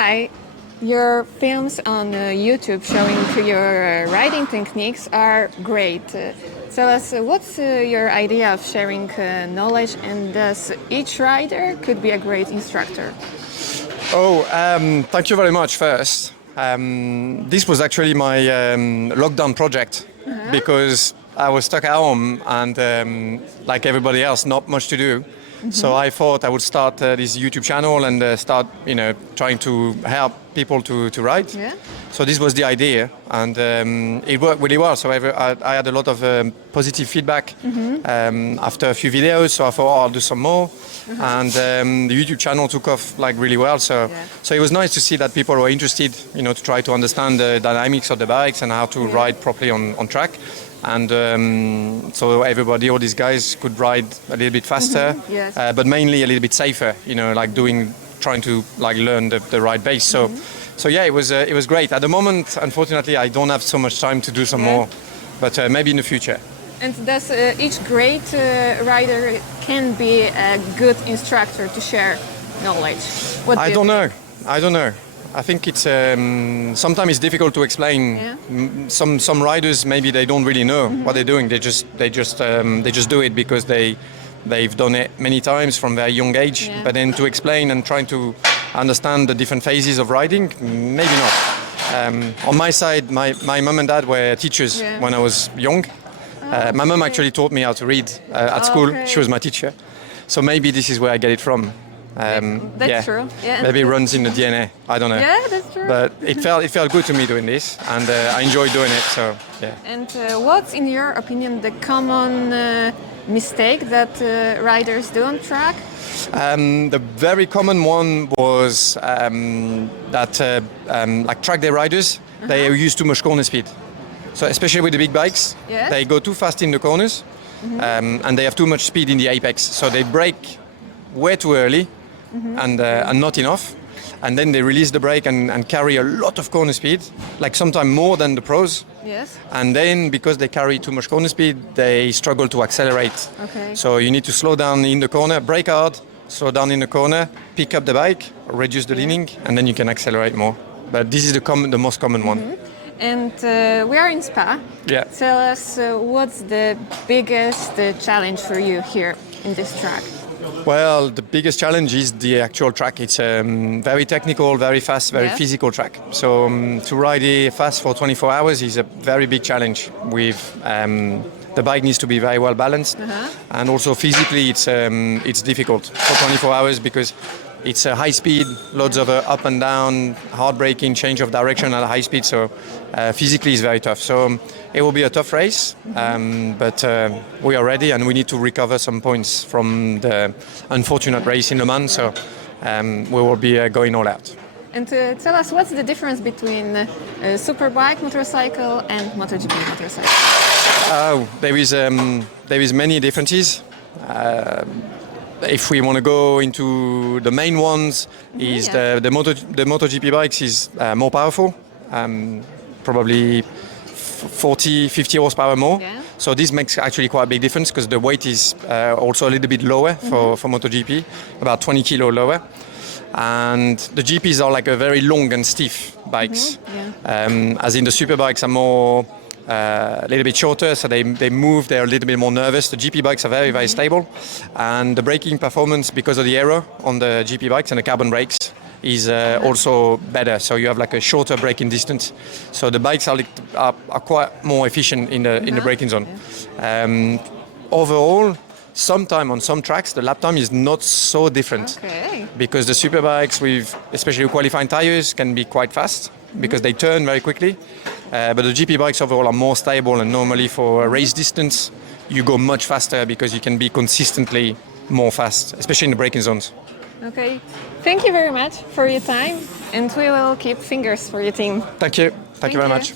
Hi. Your films on YouTube showing your riding techniques are great. Tell us, what's your idea of sharing knowledge, and thus each rider could be a great instructor? Thank you very much first. This was actually my lockdown project because I was stuck at home and like everybody else, not much to do. So I thought I would start this YouTube channel and start, trying to help people to ride. Yeah. So this was the idea, and it worked really well. So I had a lot of positive feedback after a few videos. So I thought, I'll do some more, and the YouTube channel took off like really well. So it was nice to see that people were interested, to try to understand the dynamics of the bikes and how to ride properly on track. And so everybody, all these guys could ride a little bit faster, but mainly a little bit safer, trying to learn the right base. So yeah, it was great. At the moment, unfortunately, I don't have so much time to do some more, but maybe in the future. And thus each great rider can be a good instructor to share knowledge. I don't know. I think it's sometimes it's difficult to explain. Some riders, maybe they don't really know what they're doing. They just do it because they've done it many times from their young age. But then to explain and trying to understand the different phases of riding, maybe not. On my side, my mum and dad were teachers when I was young. My mum actually taught me how to read at school. Okay. She was my teacher. So maybe this is where I get it from. That's true. Yeah. Maybe it runs in the DNA. I don't know. Yeah, that's true. But it felt good to me doing this, and I enjoyed doing it. So yeah. And what's, in your opinion, the common mistake that riders do on track? The very common one was that track day riders, they use too much corner speed. So especially with the big bikes, they go too fast in the corners, and they have too much speed in the apex. So they brake way too early. And not enough, and then they release the brake and carry a lot of corner speed, like sometimes more than the pros. Yes. And then because they carry too much corner speed, they struggle to accelerate. Okay. So you need to slow down in the corner, brake hard, slow down in the corner, pick up the bike, reduce the leaning, and then you can accelerate more. But this is the most common one. And we are in Spa. Yeah. Tell us what's the biggest challenge for you here in this track? Well, the biggest challenge is the actual track. It's very technical, very fast, very physical track. So to ride it fast for 24 hours is a very big challenge. The bike needs to be very well balanced, and also physically it's difficult for 24 hours because it's a high speed, loads of up and down, hard braking, change of direction at a high speed. So physically it's very tough. So it will be a tough race, but we are ready and we need to recover some points from the unfortunate race in Le Mans. So we will be going all out. And tell us, what's the difference between a superbike motorcycle and MotoGP motorcycle? There is many differences. If we want to go into the main ones, the MotoGP bikes is more powerful, probably 40-50 horsepower more. Yeah. So this makes actually quite a big difference because the weight is also a little bit lower for MotoGP, about 20 kilo lower. And the GPs are like a very long and stiff bikes, as in the super bikes are more a little bit shorter, so they move, they're a little bit more nervous. The GP bikes are very, very stable, and the braking performance, because of the aero on the GP bikes and the carbon brakes, is also better. So you have like a shorter braking distance. So the bikes are quite more efficient in the braking zone. Overall, sometime on some tracks, the lap time is not so different. Okay. Because the super bikes with especially qualifying tires can be quite fast because they turn very quickly. But the GP bikes overall are more stable, and normally for a race distance, you go much faster because you can be consistently more fast, especially in the braking zones. Okay. Thank you very much for your time, and we will keep fingers for your team. Thank you. Thank you very much.